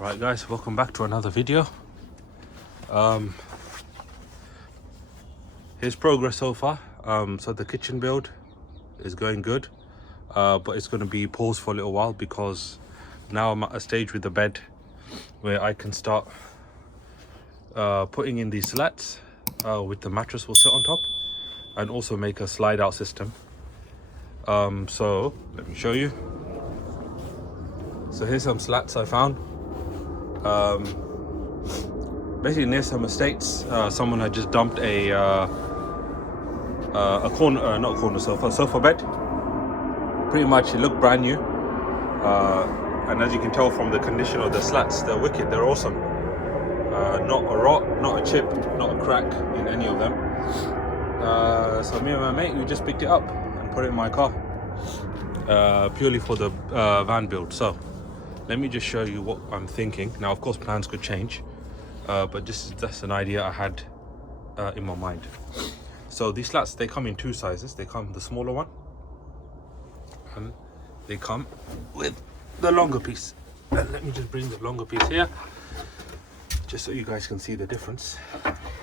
Right guys, welcome back to another video. Here's progress so far. So the kitchen build is going good, but it's going to be paused for a little while because now I'm at a stage with the bed where I can start putting in these slats with the mattress will sit on top, and also make a slide out system. So let me show you. So here's some slats I found. Basically near some estates, someone had just dumped a sofa bed. Pretty much it looked brand new, and as you can tell from the condition of the slats, they're wicked, they're awesome. Not a rot, not a chip, not a crack in any of them. So me and my mate, we just picked it up and put it in my car, purely for the van build. So let me just show you what I'm thinking. Now, of course, plans could change, but that's an idea I had in my mind. So these slats, they come in two sizes. They come the smaller one, and they come with the longer piece. And let me just bring the longer piece here, just so you guys can see the difference.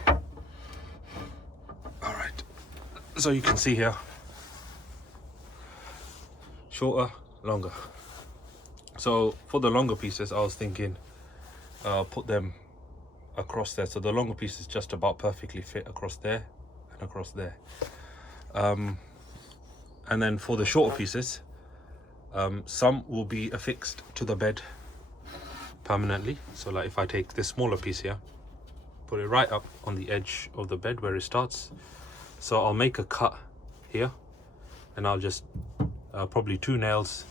All right, so you can see here, shorter, longer. So for the longer pieces, I was thinking put them across there. So the longer pieces just about perfectly fit across there and across there. And then for the shorter pieces, some will be affixed to the bed permanently. So like if I take this smaller piece here, put it right up on the edge of the bed where it starts. So I'll make a cut here, and I'll just probably two nails.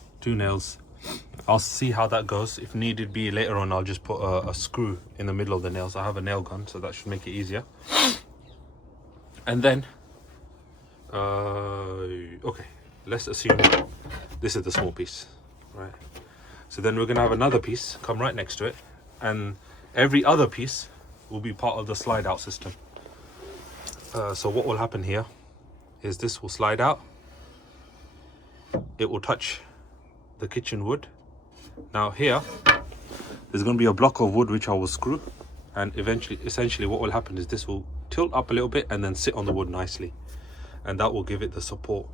I'll see how that goes. If needed be later on, I'll just put a screw in the middle of the nails. I have a nail gun, so that should make it easier. And then okay, let's assume this is the small piece, right? So then we're gonna have another piece come right next to it, and every other piece will be part of the slide out system. So what will happen here is this will slide out, it will touch the kitchen wood. Now here there's going to be a block of wood which I will screw, and essentially what will happen is this will tilt up a little bit and then sit on the wood nicely, and that will give it the support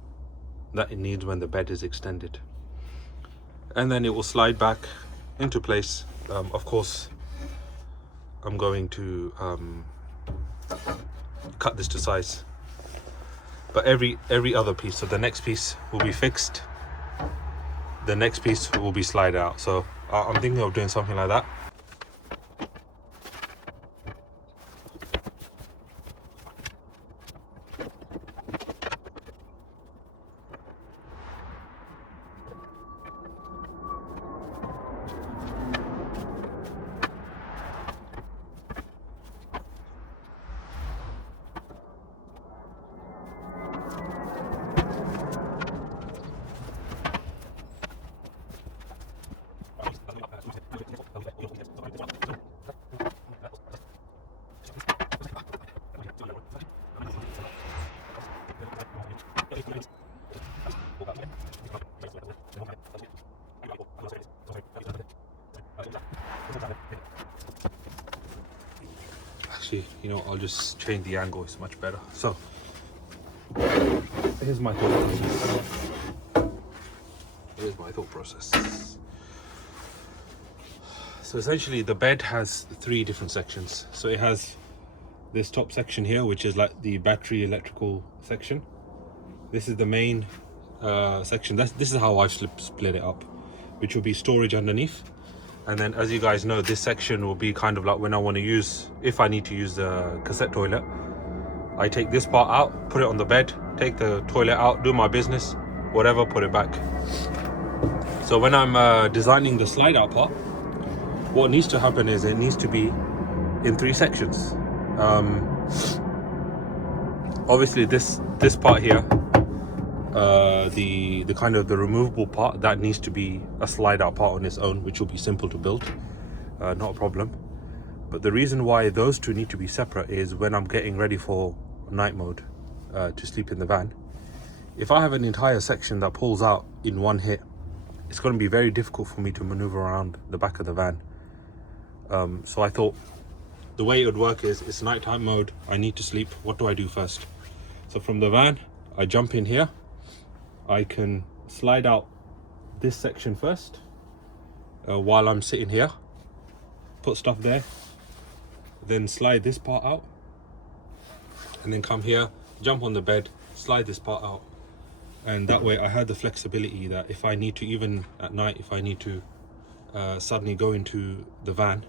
that it needs when the bed is extended. And then it will slide back into place. Of course I'm going to cut this to size, but every other piece, so the next piece will be fixed, the next piece will be slide out. So I'm thinking of doing something like that. Actually, you know, I'll just change the angle, it's much better. So here's my thought process. So essentially the bed has three different sections. So it has this top section here, which is like the battery electrical section. This is the main section. This is how I've split it up, which will be storage underneath. And then, as you guys know, this section will be kind of like when I want to use, if I need to use the cassette toilet, I take this part out, put it on the bed, take the toilet out, do my business, whatever, put it back. So when I'm designing the slide out part, what needs to happen is it needs to be in three sections. Obviously this part here, the kind of the removable part, that needs to be a slide out part on its own, which will be simple to build, not a problem. But the reason why those two need to be separate is when I'm getting ready for night mode, to sleep in the van, if I have an entire section that pulls out in one hit, it's going to be very difficult for me to maneuver around the back of the van. So I thought the way it would work is it's nighttime mode. I need to sleep. What do I do first? So from the van, I jump in here. I can slide out this section first while I'm sitting here. Put stuff there. Then slide this part out. And then come here, jump on the bed, slide this part out. And that way I had the flexibility that if I need to, even at night, if I need to suddenly go into the van,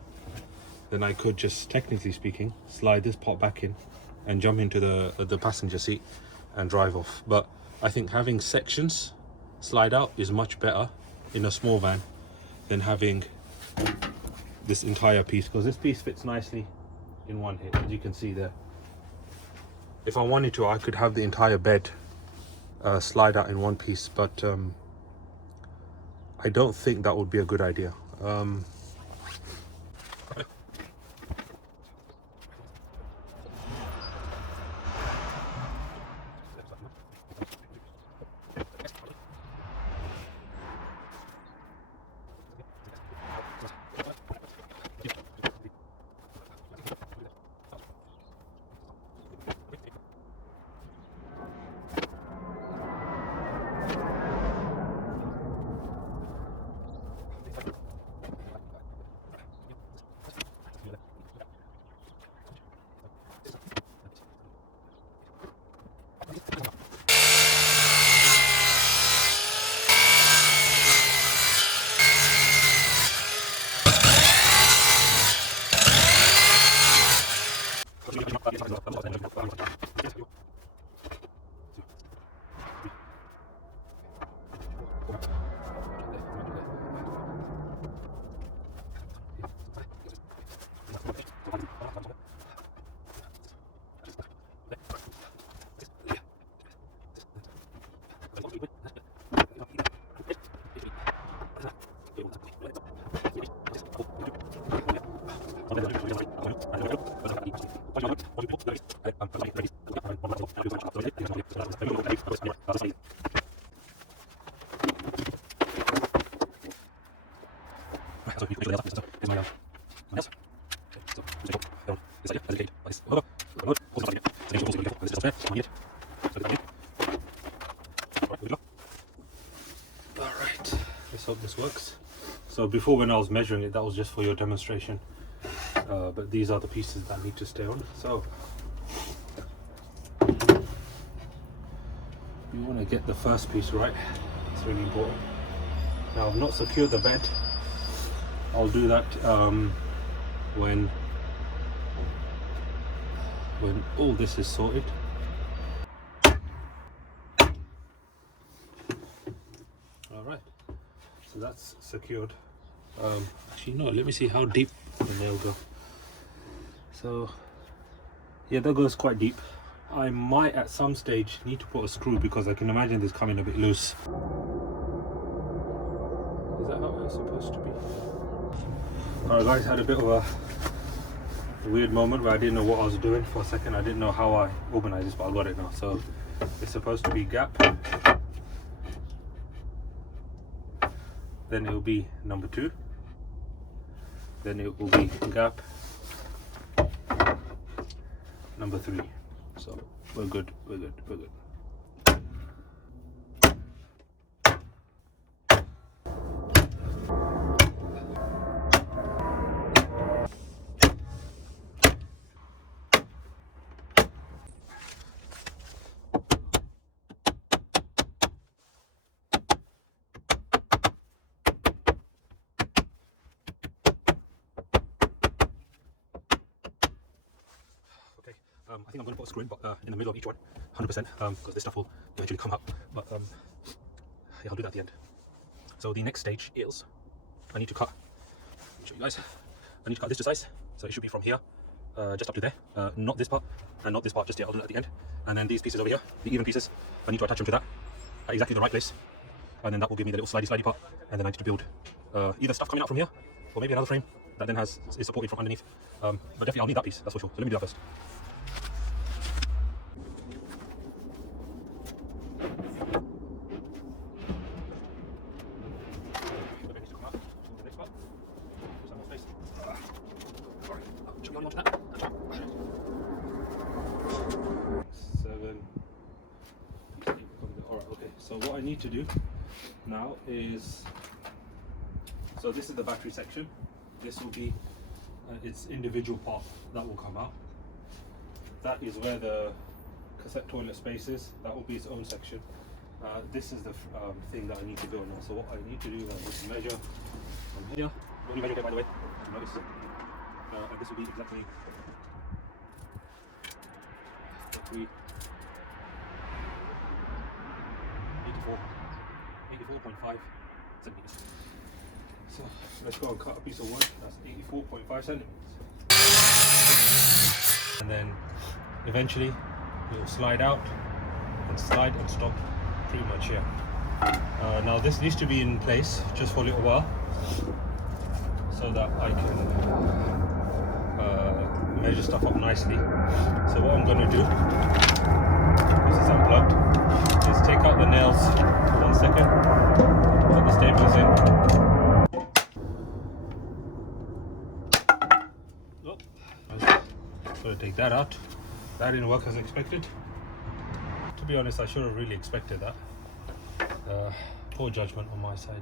then I could just, technically speaking, slide this part back in and jump into the passenger seat and drive off. But I think having sections slide out is much better in a small van than having this entire piece, because this piece fits nicely in one hit, as you can see there. If I wanted to, I could have the entire bed slide out in one piece, but I don't think that would be a good idea. Alright, let's hope this works. So before, when I was measuring it, that was just for your demonstration, but these are the pieces that need to stay on. So you want to get the first piece right. It's really important. Now I've not secured the bed. I'll do that when all this is sorted. Alright, so that's secured. Actually no, let me see how deep the nail go. So yeah, that goes quite deep. I might at some stage need to put a screw, because I can imagine this coming a bit loose. Is that how it's supposed to be? Alright guys, had a bit of a weird moment where I didn't know what I was doing for a second. I didn't know how I organized this, but I got it now. So it's supposed to be gap, then it will be number 2, then it will be gap number 3. So we're good, we're good, we're good. I think I'm going to put a screw in, but in the middle of each one, 100%, because this stuff will eventually come up. But yeah, I'll do that at the end. So the next stage is I need to cut. Let me show you guys. I need to cut this to size, so it should be from here just up to there. Not this part, and not this part just yet. I'll do that at the end. And then these pieces over here, the even pieces, I need to attach them to that at exactly the right place, and then that will give me the little slidey part. And then I need to build either stuff coming out from here, or maybe another frame that then is supported from underneath. But definitely I'll need that piece, that's for sure. So let me do that first. need to do now is, so this is the battery section. This will be its individual part that will come out. That is where the cassette toilet space is. That will be its own section. This is the thing that I need to build now. So what I need to do is just measure from here. Only measure here, by the way. Notice. And this will be exactly 84.5 centimeters. So let's go and cut a piece of wood. That's 84.5 centimeters. And then eventually it will slide out and slide and stop pretty much here. Now this needs to be in place just for a little while so that I can measure stuff up nicely. So what I'm going to do, this is unplugged, is take out the nails for 1 second, put the staples in. So take that out. That didn't work as expected. To be honest, I should have really expected that. Poor judgment on my side.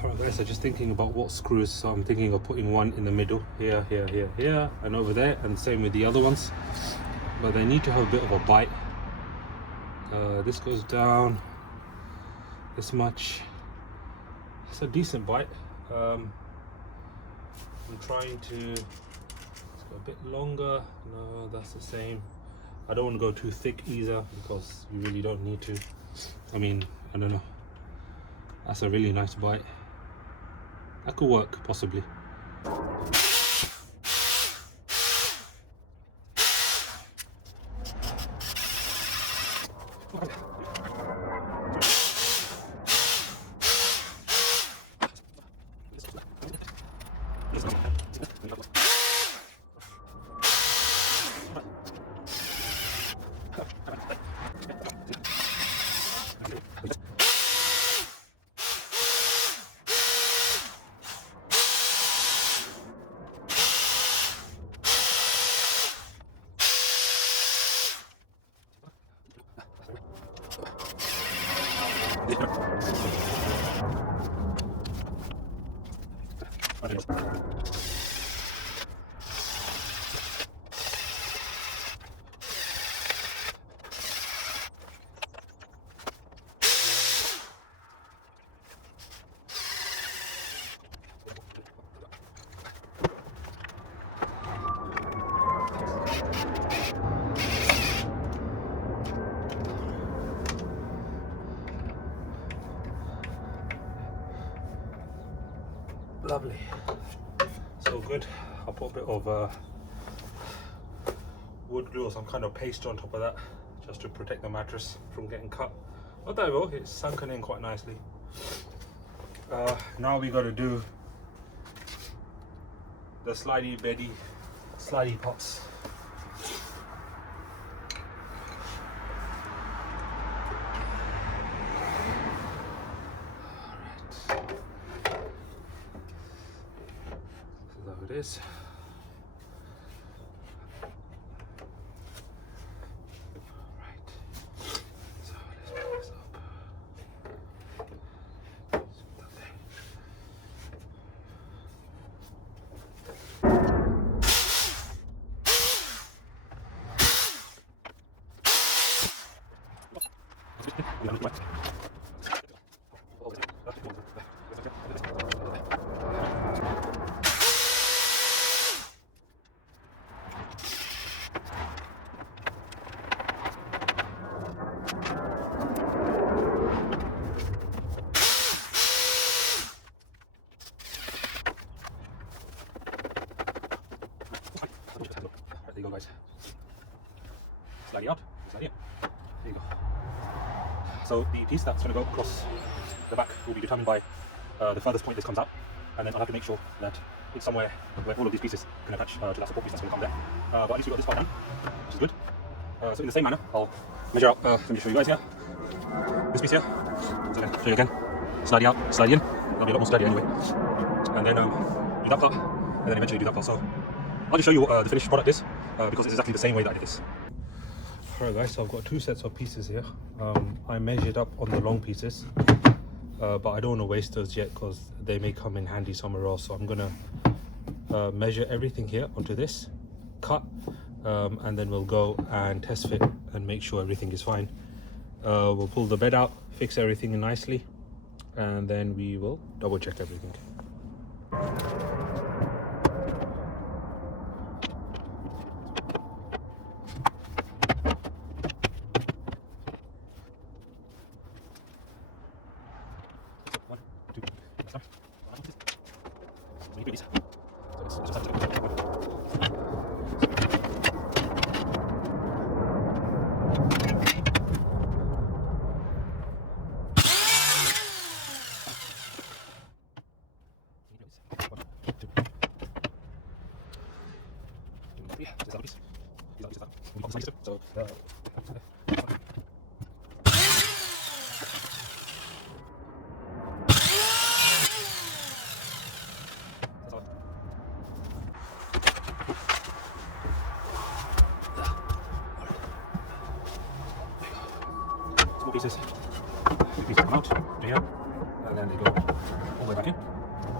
Alright guys, so just thinking about what screws, so I'm thinking of putting one in the middle, here, and over there, and same with the other ones, but they need to have a bit of a bite. This goes down this much. It's a decent bite. I'm trying to, let's go a bit longer. No, that's the same. I don't want to go too thick either because you really don't need to. I mean, I don't know. That's a really nice bite. That could work, possibly. Lovely. So good. I'll put a bit of wood glue or some kind of paste on top of that just to protect the mattress from getting cut. But there we go, it's sunken in quite nicely. Now we got to do the slidey beddy slidey pots. Is. There you go, guys. Slide it out, slide it in. There you go. So the piece that's going to go across the back will be determined by the furthest point this comes out, and then I'll have to make sure that it's somewhere where all of these pieces can attach to that support piece that's going to come there. But at least we got this part done, which is good. So in the same manner, I'll measure out, let me just show you guys here, this piece here, so then show you again, slide it out, slide it in, that'll be a lot more sturdy anyway, and then do that part, and then eventually do that part. So I'll just show you what the finished product is, because it's exactly the same way that I did this. Alright guys, so I've got two sets of pieces here. I measured up on the long pieces, but I don't want to waste those yet because they may come in handy somewhere else. So I'm gonna measure everything here onto this, cut, and then we'll go and test fit and make sure everything is fine. We'll pull the bed out, fix everything in nicely, and then we will double check everything. Small pieces, two pieces come out to here, and then they go all the way back in,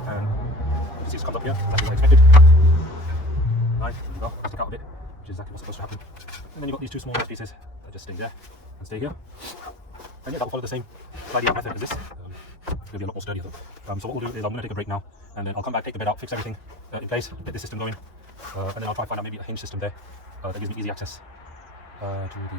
and you can see it comes up here, exactly what I expected. Nice, there you go, stick out a bit, which is exactly what's supposed to happen. And then you've got these two small pieces that just stay there and stay here. And yeah, that will follow the same sliding out method as this. It'll be a lot more sturdier though. So what we'll do is I'm going to take a break now, and then I'll come back, take the bed out, fix everything in place, get this system going, and then I'll try and find out maybe a hinge system there that gives me easy access to the...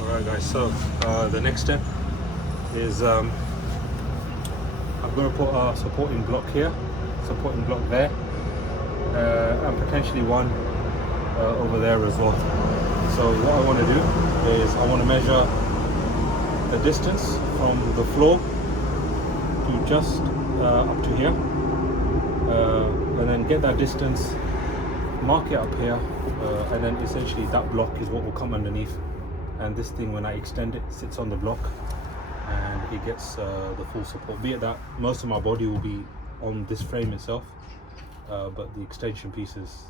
Alright guys, so the next step is I'm going to put a supporting block here, supporting block there, and potentially one over there as well. So what I want to do is I want to measure the distance from the floor to just up to here, and then get that distance, mark it up here, and then essentially that block is what will come underneath, and this thing, when I extend it, sits on the block and it gets the full support. Be it that most of my body will be on this frame itself, but the extension pieces,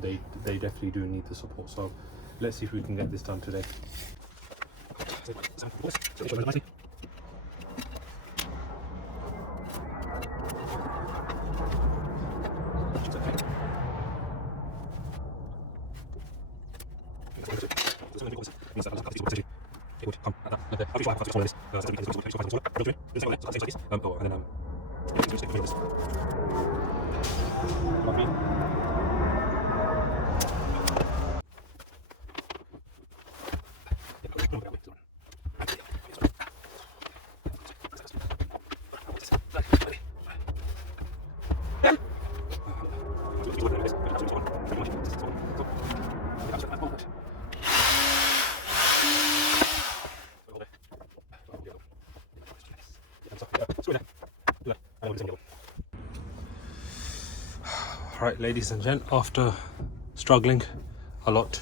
they definitely do need the support. So let's see if we can get this done today. Right, ladies and gents, after struggling a lot,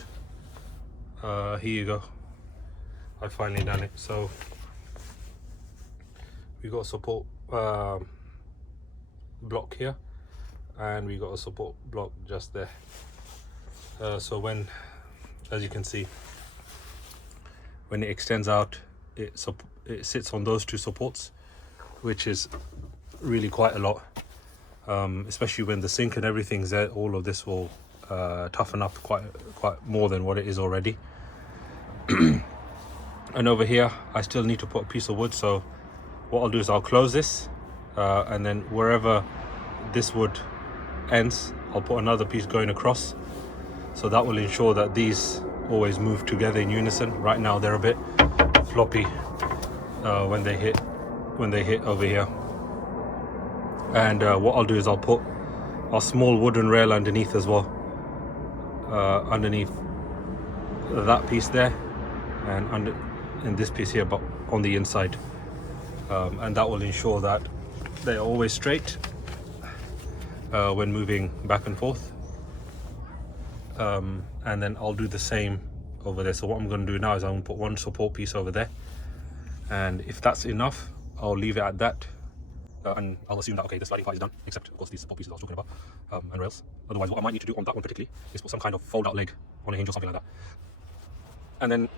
here you go. I finally done it. So we got a support block here, and we got a support block just there. So when, as you can see, when it extends out, it sits on those two supports, which is really quite a lot. Especially when the sink and everything's there, all of this will toughen up quite more than what it is already. And over here I still need to put a piece of wood, so what I'll do is I'll close this, and then wherever this wood ends, I'll put another piece going across, so that will ensure that these always move together in unison. Right now they're a bit floppy when they hit over here. And what I'll do is I'll put a small wooden rail underneath as well, underneath that piece there, and in this piece here, but on the inside, and that will ensure that they are always straight when moving back and forth. And then I'll do the same over there. So what I'm going to do now is I'm going to put one support piece over there, and if that's enough, I'll leave it at that. And I'll assume that, okay, the sliding part is done, except of course these support pieces I was talking about, and rails. Otherwise, what I might need to do on that one particularly is put some kind of fold out leg on a hinge or something like that. And then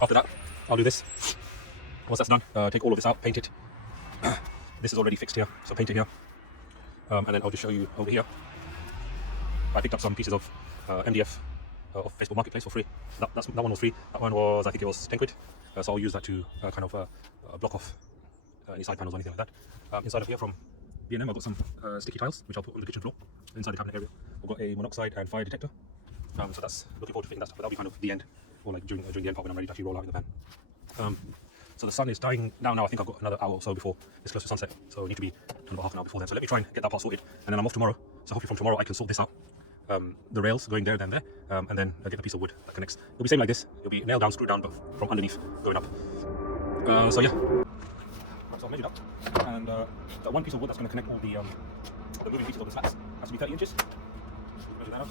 after that, I'll do this. Once that's done, take all of this out, paint it. This is already fixed here, so paint it here. And then I'll just show you over here. I picked up some pieces of MDF of Facebook Marketplace for free. That one was free. That one was, I think it was 10 quid. So I'll use that to kind of block off any side panels or anything like that. Inside of here from B&M, I've got some sticky tiles, which I'll put on the kitchen floor. Inside the cabinet area, I've got a monoxide and fire detector. So that's looking forward to fitting that stuff, but that'll be kind of the end, or like during the end part when I'm ready to actually roll out in the van. So the sun is dying down now. I think I've got another hour or so before it's close to sunset, so I need to be done about half an hour before then. So let me try and get that part sorted, and then I'm off tomorrow. So hopefully from tomorrow I can sort this out. The rails going there, then there, and then get a piece of wood that connects. It'll be same like this. It'll be nailed down, screwed down, but from underneath going up. So yeah. So I've measured up, and the one piece of wood that's going to connect all the moving pieces of the slats has to be 30 inches. Measure that out.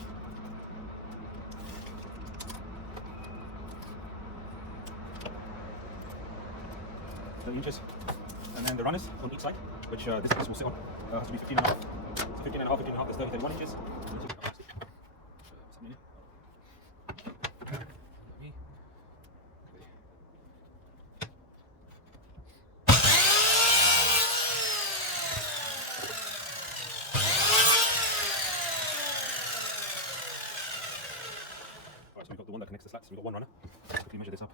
Inches, and then the runners on each side, which this piece will sit on, has to be 15 and a half. So 15 and a half, 15 and a half, that's 30, 31 inches. Alright, so we've got the one that connects the slats, we've got one runner. Let's quickly measure this up.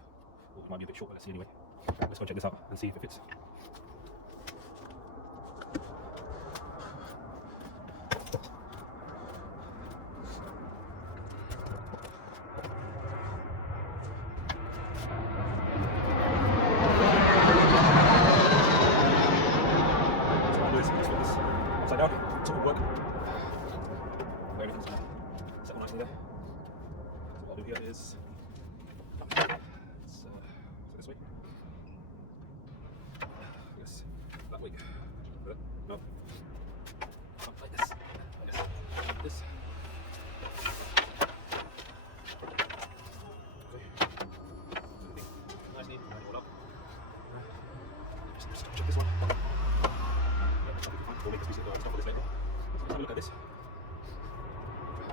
Well, it might be a bit short, but let's see anyway. Let's go check this out and see if it fits. So I'll do this, just put this upside down, so it will work. Everything's going to settle nicely there. So what I'll do here is this way. Yes, that way. No. Like this. Like this. Like this. Okay. Nicely. Hold up. Just check this one. We'll make this piece of stuff for this later. So let's have a look at this.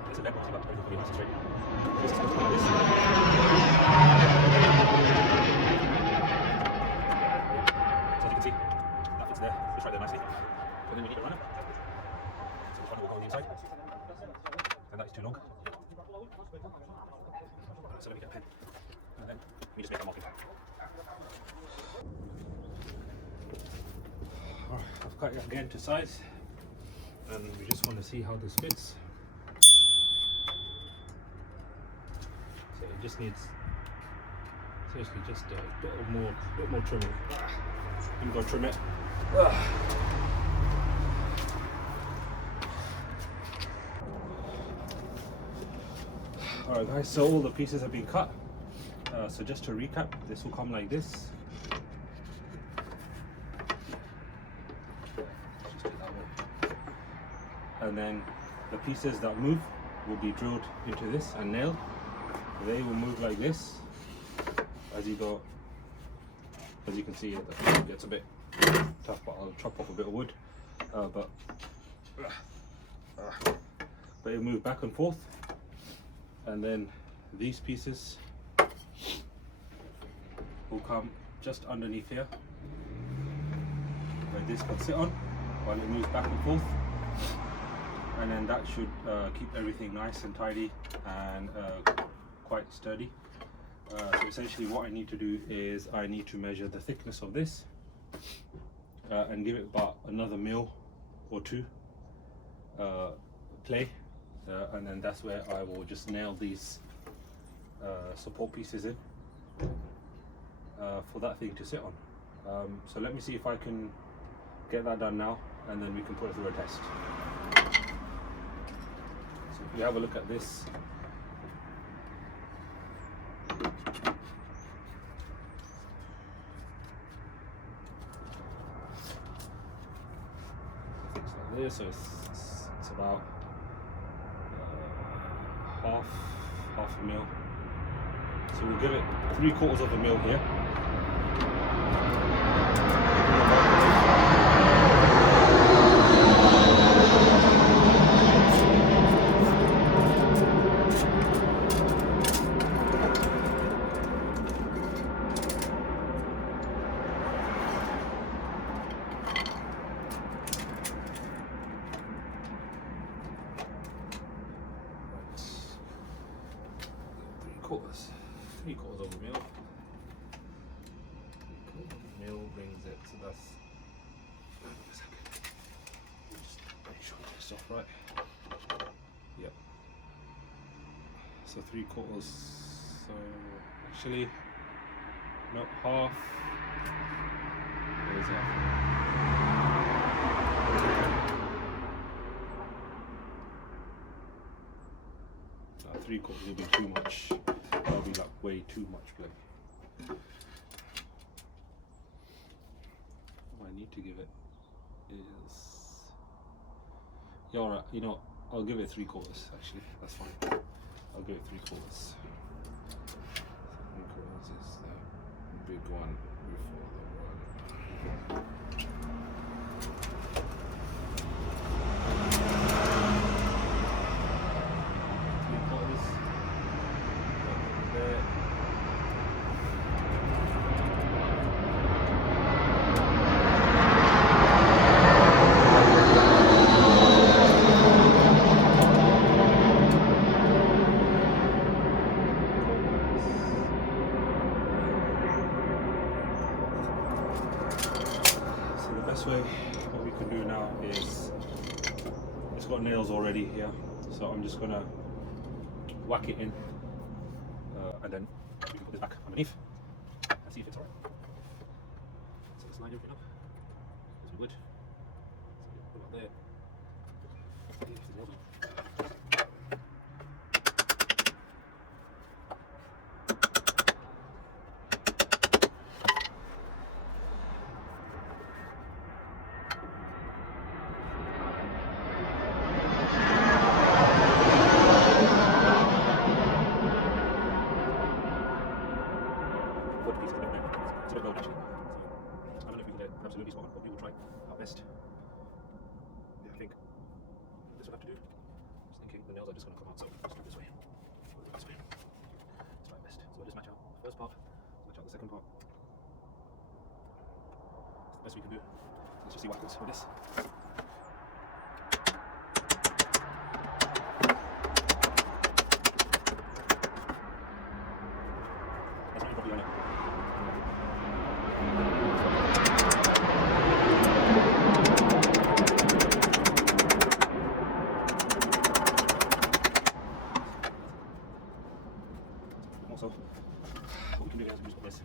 There's a bed, but everything will be nice and straight. This is supposed to be like this. There, just right there nicely. And then we need a runner. So the runner will go on the inside. And that is too long. So let me get a pen. And then we just make a marking. Alright, I've cut it again to size. And we just want to see how this fits. So it just needs, seriously, just a bit more trimming. I'm going to trim it. Alright guys, so all the pieces have been cut. So just to recap, this will come like this. And then the pieces that move will be drilled into this and nailed. They will move like this as you go. As you can see, it gets a bit tough, but I'll chop off a bit of wood. But it'll move back and forth, and then these pieces will come just underneath here, where this can sit on while it moves back and forth, and then that should keep everything nice and tidy and quite sturdy. So essentially what I need to do is I need to measure the thickness of this and give it about another mil or two clay, and then that's where I will just nail these support pieces in for that thing to sit on. So let me see if I can get that done now, and then we can put it through a test. So if you have a look at this, so it's about half a mil. So we'll give it 3/4 of a mil here. Three-quarters of a mil. Mil brings it, so that's. Just make sure it's off right. Yep. So 3/4. So actually, no, half. What is that? 3/4 will be too much. That'll be like way too much play. What I need to give it is, yeah, alright, you know, I'll give it 3/4 actually, that's fine. I'll give it 3/4. 3/4 is the big one before the one. Way what we can do now is, it's got nails already here, so I'm just gonna whack it in, and then we can put this back underneath and see if it's alright. So let's line everything up as we would. So put it there. See if the nails are. Absolutely spot on, but we will try our best. Yeah, I think this will have to do. Just thinking the nails are just going to come out, so let's do it this way. This way. Let's try our best. So we'll just match out the first part, match out the second part. It's the best we can do. Let's just see what happens with this. That's not properly on it. Also, what we can do is we just put this.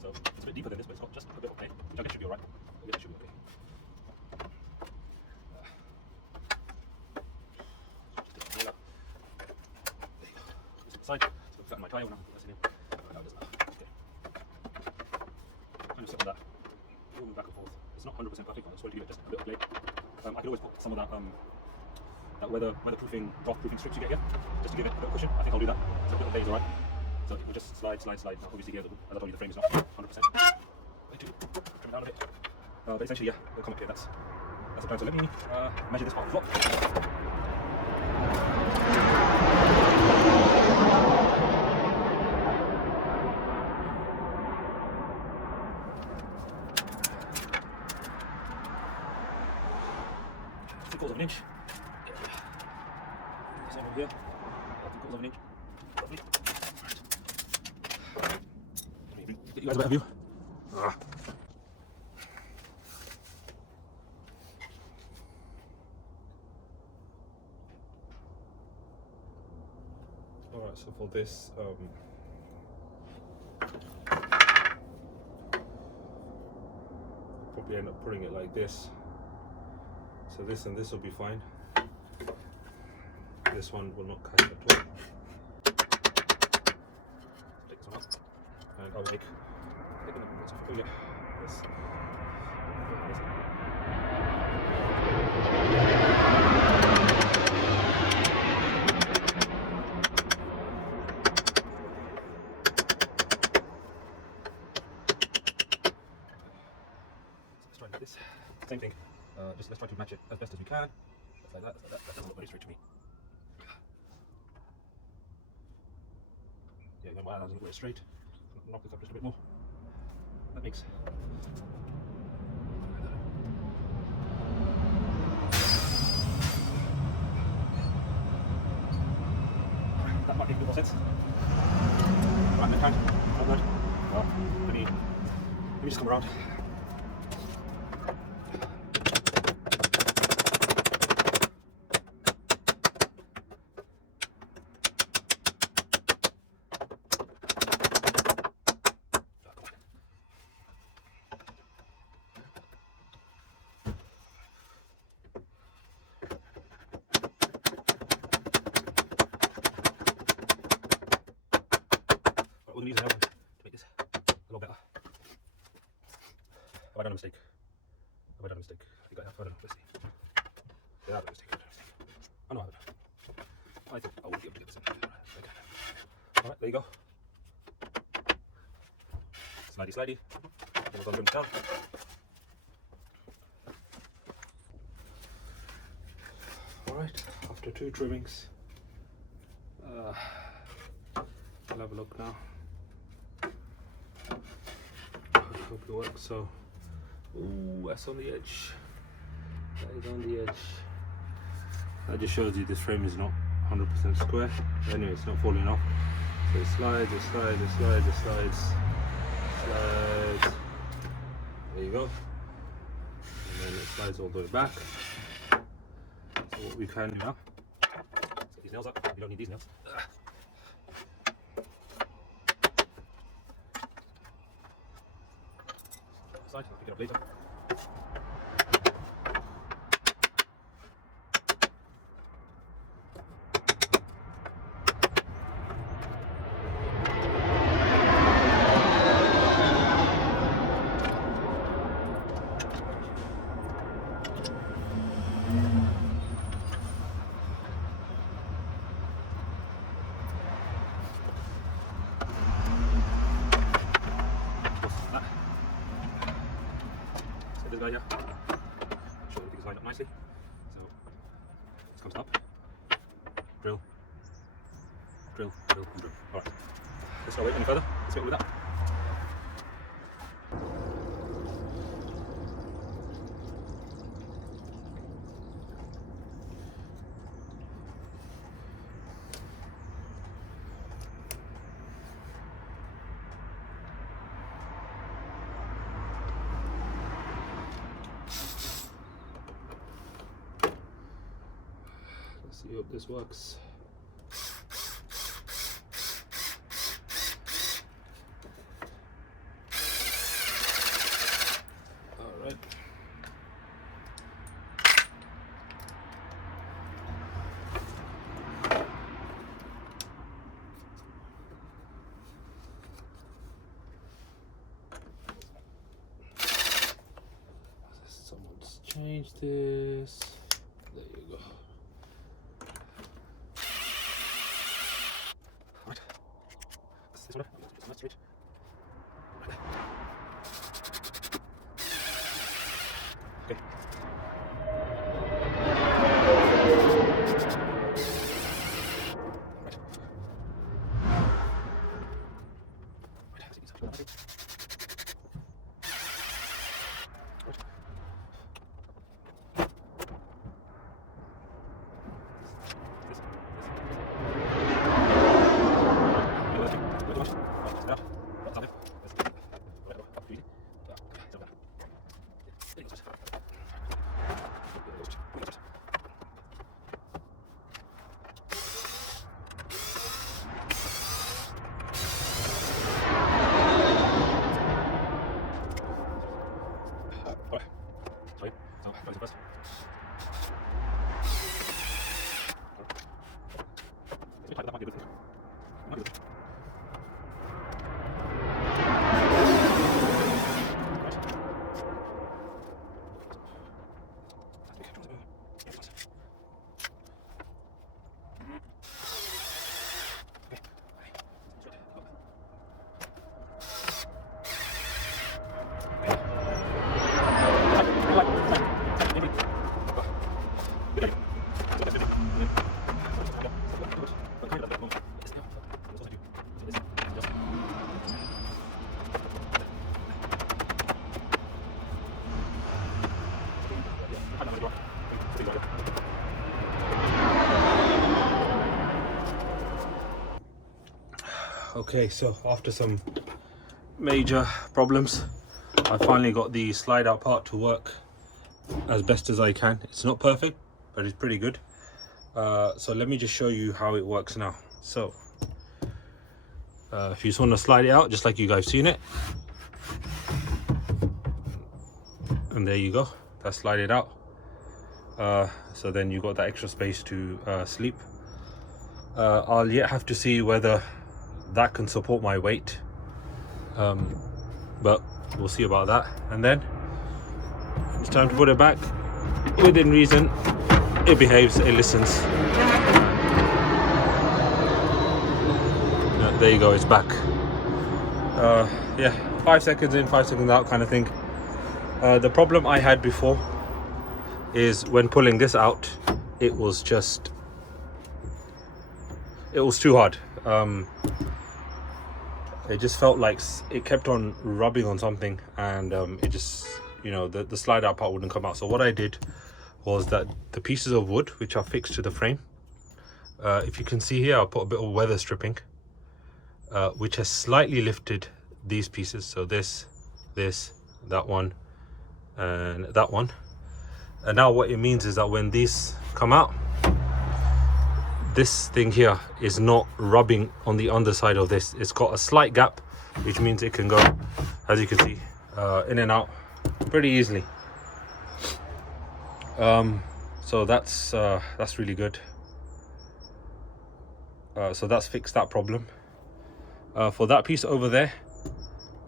So it's a bit deeper than this, but it's got just a bit of play, which I guess should be alright. I guess that should be okay. Just take the nail out. There you go. Just inside. So put that in my tyre when I'm pressing in. Now it does that. Okay. Kind of sit on that. Moving back and forth. It's not 100% perfect, but I'm just going to give it just a bit of play. I could always put some of that that weatherproofing, draft-proofing strips you get here, just to give it a little cushion. I think I'll do that. So a bit of is alright. So we'll just slide. Now, obviously here, as I told you, the frame is not 100%. Need to trim it down a bit. But essentially, yeah, it'll come up here. That's the plan. So let me measure this part as well. Three-quarters of an inch. Same over here. 3/4 of an inch. Lovely. Get you guys a better view. Alright, so for this, probably end up putting it like this. So this and this will be fine. This one will not catch at all. Take this one out, and I will make this. Let's try this. Same thing. Just let's try to match it as best as we can. Just like that. That doesn't look very straight to me. Yeah, again, my eye doesn't look very straight. Knock this up just a bit more. That makes. That might make a bit more sense. Right, left hand. Not good. Well, let me just come around. We're going to use an to make this a little better. Have I done a mistake? I think I have. I don't know. Let's see. Yeah, I've done a mistake. I know I haven't. I think I will be able to get this in. Okay. Alright, there you go. Slidey. Almost on down. Alright, after 2 trimmings, I'll have a look now. I hope it works. So, ooh, that's on the edge. That is on the edge. That just shows you this frame is not 100% square. Anyway, it's not falling off. So it slides. There you go. And then it slides all the way back. So what we can do now, let's get these nails up. We don't need these nails. Side, I'll pick it up later. This guy here, show everything is lined up nicely. So this comes up, drill, and drill. Alright, let's not wait any further, let's get on with that. See if this works. All right. Someone's changed this. There you go. Okay, so after some major problems, I finally got the slide out part to work as best as I can. It's not perfect, but it's pretty good. So let me just show you how it works now. So if you just want to slide it out just like you guys seen it, and there you go, that's slide it out. So then you got that extra space to sleep. I'll yet have to see whether that can support my weight, but we'll see about that. And then it's time to put it back. Within reason, it behaves, it listens. There you go, it's back. Yeah, 5 seconds in, 5 seconds out kind of thing. The problem I had before is when pulling this out, it was too hard. It just felt like it kept on rubbing on something, and it just, you know, the slide out part wouldn't come out. So what I did was that the pieces of wood which are fixed to the frame, if you can see here, I'll put a bit of weather stripping, which has slightly lifted these pieces. So this, that one, and that one. And now what it means is that when these come out, this thing here is not rubbing on the underside of this. It's got a slight gap, which means it can go, as you can see, in and out pretty easily. So that's really good. So that's fixed that problem. For that piece over there,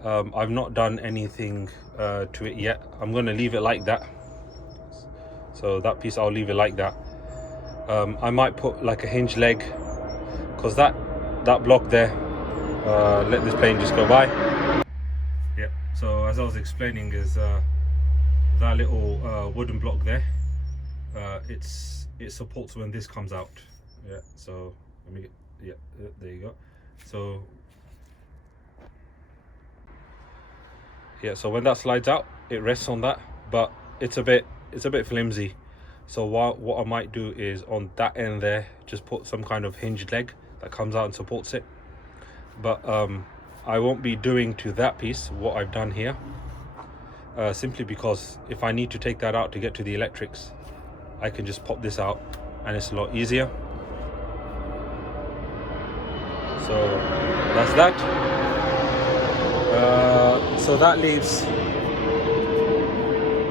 I've not done anything to it yet. I'm going to leave it like that. So that piece, I'll leave it like that. I might put like a hinge leg, because that block there, let this plane just go by. Yeah, so as I was explaining, is that little wooden block there, it supports when this comes out. Yeah, so let me get, yeah, there you go. So yeah, so when that slides out, it rests on that, but it's a bit flimsy. So what I might do is on that end there, just put some kind of hinged leg that comes out and supports it. But I won't be doing to that piece what I've done here, simply because if I need to take that out to get to the electrics, I can just pop this out and it's a lot easier. So that's that. So that leaves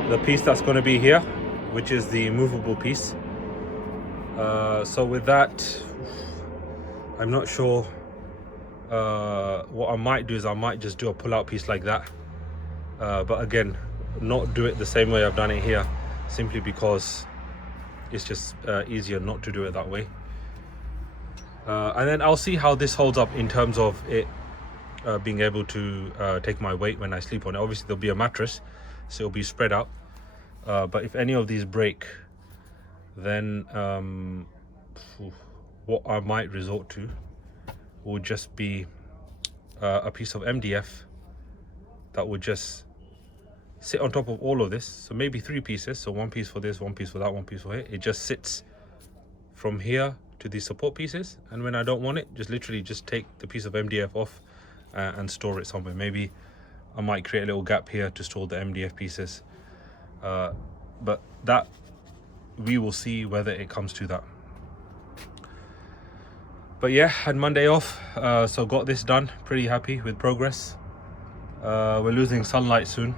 the piece that's going to be here, which is the movable piece. So with that, I'm not sure. What I might do is I might just do a pull-out piece like that, but again, not do it the same way I've done it here, simply because it's just easier not to do it that way. And then I'll see how this holds up in terms of it being able to take my weight when I sleep on it. Obviously there'll be a mattress, so it'll be spread out. But if any of these break, then what I might resort to would just be a piece of MDF that would just sit on top of all of this. So maybe 3 pieces, so 1 piece for this, 1 piece for that, 1 piece for here. It just sits from here to these support pieces, and when I don't want it, just literally just take the piece of MDF off and store it somewhere. Maybe I might create a little gap here to store the MDF pieces, but that we will see whether it comes to that. But yeah, had Monday off, so got this done. Pretty happy with progress. We're losing sunlight soon,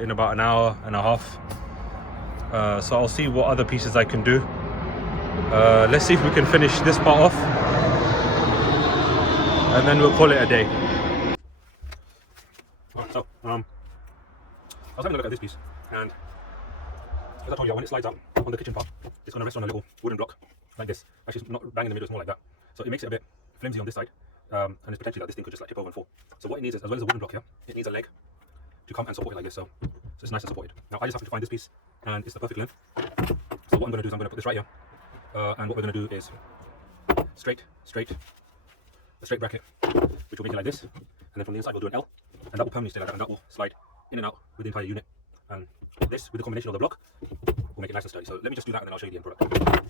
in about an hour and a half, so I'll see what other pieces I can do. Let's see if we can finish this part off, and then we'll call it a day. So I was having a look at this piece, and as I told you, when it slides out on the kitchen part, it's going to rest on a little wooden block like this. Actually, it's not bang in the middle, it's more like that. So it makes it a bit flimsy on this side, and it's potentially that this thing could just like tip over and fall. So what it needs is, as well as a wooden block here, it needs a leg to come and support it like this. So it's nice and supported. Now I just have to find this piece, and it's the perfect length. So what I'm going to do is I'm going to put this right here, and what we're going to do is a straight bracket, which will make it like this, and then from the inside we'll do an L, and that will permanently stay like that, and that will slide in and out with the entire unit. And this, with the combination of the block, will make it nice and sturdy. So let me just do that, and then I'll show you the end product.